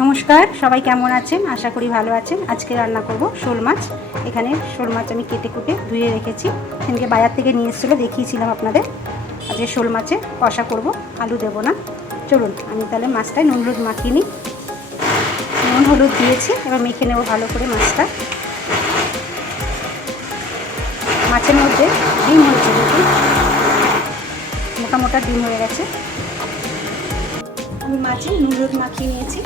নমস্কার, সবাই কেমন আছেন? আশা করি ভালো আছেন। আজকে রান্না করব শোল মাছ। এখানে শোল মাছ আমি কেটে কুটে ধুয়ে রেখেছি। সেদিনকে বাজার থেকে নিয়ে এসেছিলো, দেখিয়েছিলাম আপনাদের। আজকে শোল মাছে কষা করব, আলু দেবো না। চলুন আমি তাহলে মাছটায় নুন হলুদ মাখিয়ে নিই। নুন হলুদ দিয়েছি, এবার মেখে নেব ভালো করে মাছটা। মাছের মধ্যে ডিম হয়েছে, দেখুন মোটা মোটা ডিম হয়ে গেছে। আমি মাছে নুন হলুদ মাখিয়ে নিয়েছি।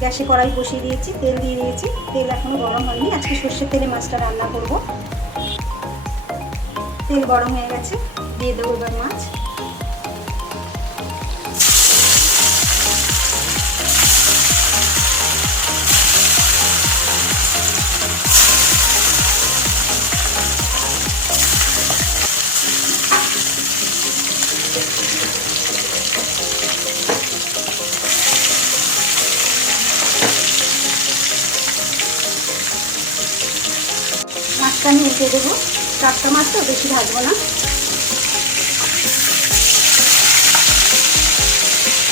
গ্যাসে কড়াই বসিয়ে দিয়েছি, তেল দিয়ে দিয়েছি। তেল এখনও গরম হয়নি, আজকে সর্ষের তেলে মাছটা রান্না করব। তেল গরম হয়ে গেছে, দিয়ে দেবো এবার মাছ। মাছটা আমি উল্টে দেবো। চারটা মাছ তো, বেশি ভাজবো না,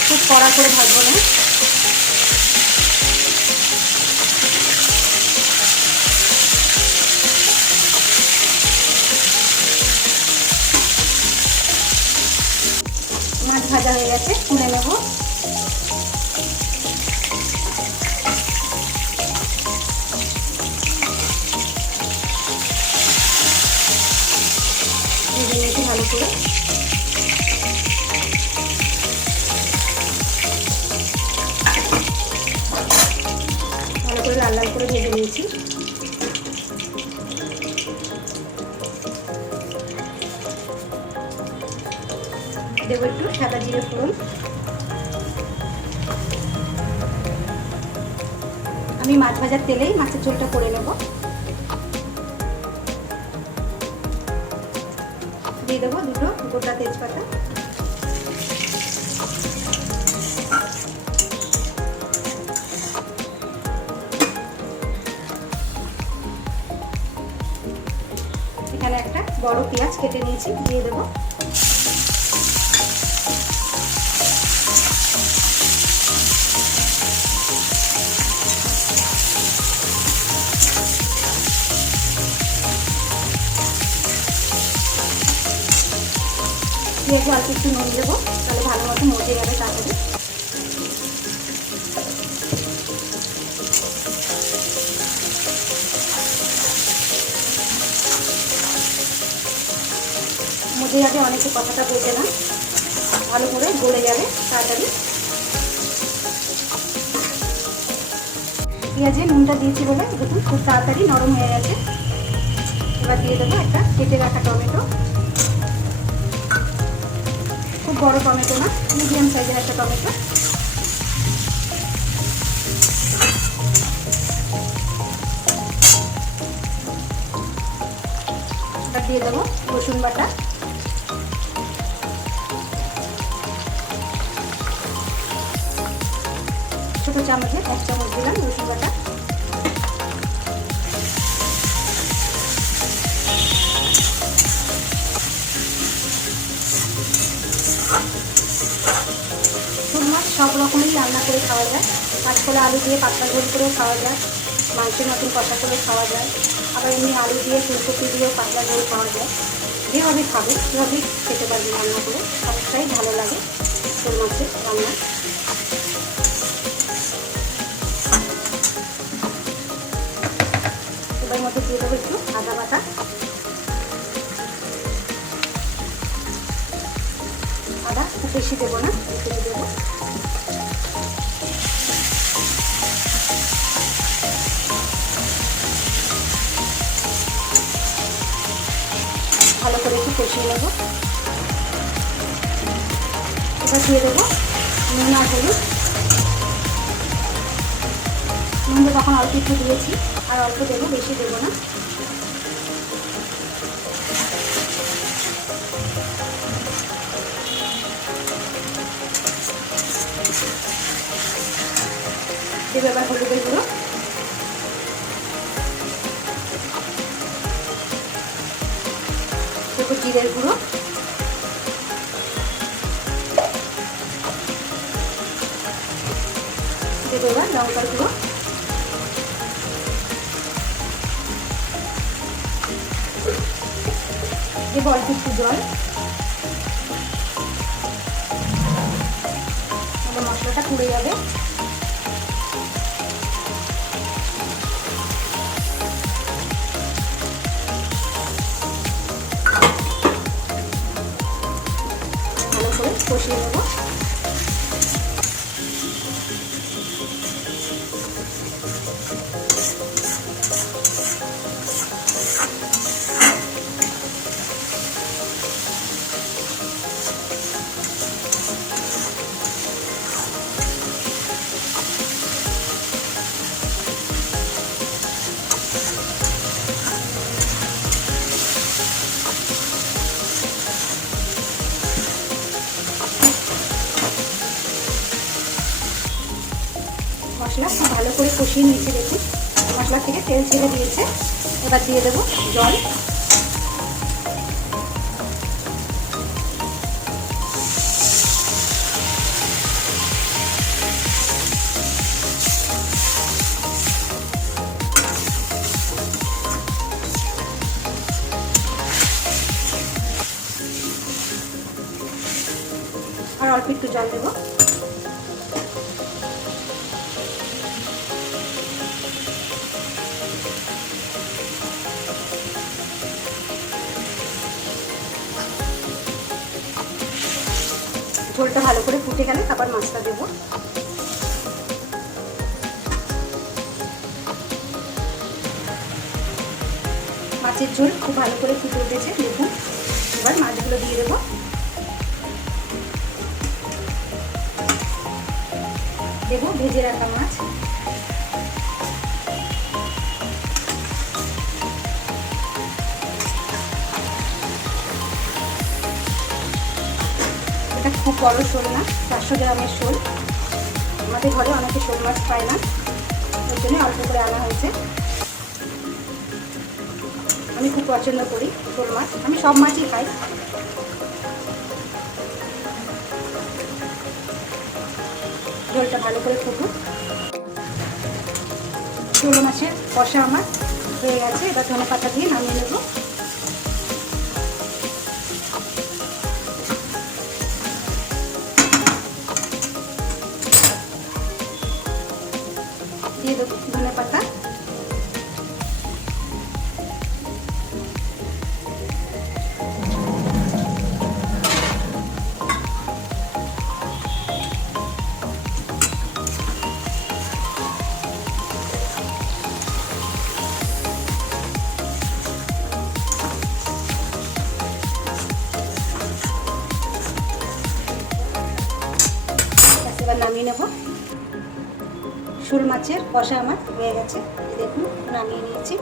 খুব কড়া করে ভাজবো না। মাছ ভাজা হয়ে গেছে, তুলে নেব। ভেজে নিয়েছি ভালো করে। ভালো করে লাল লাল করে ভেজে নিয়েছি। দেবো একটু সাদা জিরে ফোড়ন। আমি মাছ ভাজার তেলেই মাছের ঝোলটা করে নেব। দিয়ে দেবো দুটো গোটা তেজপাতা। এখানে একটা বড় পেঁয়াজ কেটে নিয়েছি, দিয়ে দেবো। দিয়ে অল্প একটু নুন দেবো, তাহলে ভালো মতো মজে যাবে তাড়াতাড়ি। মজে যাবে, অনেকে কথাটা বোঝে না, ভালো করে গলে যাবে তাড়াতাড়ি। পেঁয়াজে নুনটা দিয়েছি বলে দেখুন খুব তাড়াতাড়ি নরম হয়ে গেছে। এবার দিয়ে দেবো একটা কেটে রাখা টমেটো। খুব বড় টমেটো না, মিডিয়াম সাইজের একটা টমেটো। এবার দিয়ে দেবো রসুন বাটা। ছোটো চামচে 1 চামচ দিলাম রসুন বাটা। শোল মাছ সব রকমেরই রান্না করে খাওয়া যায়। কাঁচকলা আলু দিয়ে পাতলা ঝোল করেও খাওয়া যায়, মাংসের মতন কষা করে খাওয়া যায়, আবার এমনি আলু দিয়ে ফুলকপি দিয়েও পাতলা ঝোল খাওয়া যায়। যেভাবে খাবে সেভাবেই খেতে পারবে রান্না করে, সবটাই ভালো লাগে শোল মাছের রান্না। এবার মধ্যে দিয়ে দেবো একটু আদা বাটা। আদা খুব বেশি দেবো না, একটু দেবো। ভালো করে একটু কষিয়ে নেব। এবার দিয়ে দেবো নুন আর হলুদ। নুনটা তখন অল্প একটু দিয়েছি, আর অল্প দেবো, বেশি দেবো না। দেবো এবার হলুদের গুঁড়ো। দেবো জিরের গুঁড়ো। দেবো এবার লঙ্কার গুঁড়ো, দেবো অল্প একটু জল, মশলাটা পুড়ে যাবে। ভালো করে কষিয়ে নেব। মশলা খুব ভালো করে কষিয়ে নিয়েছে, দেখুন মশলা থেকে তেল ছেড়ে দিয়েছে। এবার দিয়ে দেবো জল, আর অল্প একটু জল দেবো। ঝোলটা ভালো করে ফুটে গেলে তারপর মাছটা দেবো। মাছের ঝোল খুব ভালো করে ফুটে উঠেছে, দেখুন। এবার মাছগুলো দিয়ে দেবো। দেবো ভেজে রাখা মাছ, এটা খুব বড় শোল না, 400 গ্রামের শোল। আমাদের ঘরে অনেকে শোল মাছ পায় না, ওই জন্য অল্প করে আনা হয়েছে। আমি খুব পছন্দ করি শোল মাছ, আমি সব মাছই খাই। ঝোলটা ভালো করে ফুটুক। শোল মাছের কষা আমার হয়ে গেছে, এবার ধনে পাতা দিয়ে নামিয়ে নেব। দিয়ে দেবো ধনে পাতা, এবার নামিয়ে নেব। শোল মাছের কষা আমার হয়ে গেছে, দেখুন নামিয়ে নিয়েছি।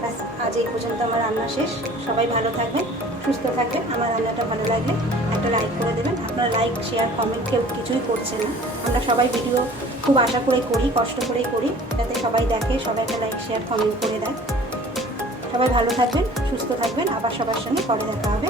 ব্যাস, আজ এই পর্যন্ত আমার রান্না শেষ। সবাই ভালো থাকবেন, সুস্থ থাকবেন। আমার রান্নাটা ভালো লাগলে একটা লাইক করে দেবেন। আপনারা লাইক শেয়ার কমেন্ট কেউ কিছুই করছে না। আমরা সবাই ভিডিও খুব আশা করে করি, কষ্ট করেই করি, যাতে সবাই দেখে, সবাই একটা লাইক শেয়ার কমেন্ট করে দেয়। সবাই ভালো থাকবেন, সুস্থ থাকবেন। আবার সবার সঙ্গে পরে দেখা হবে।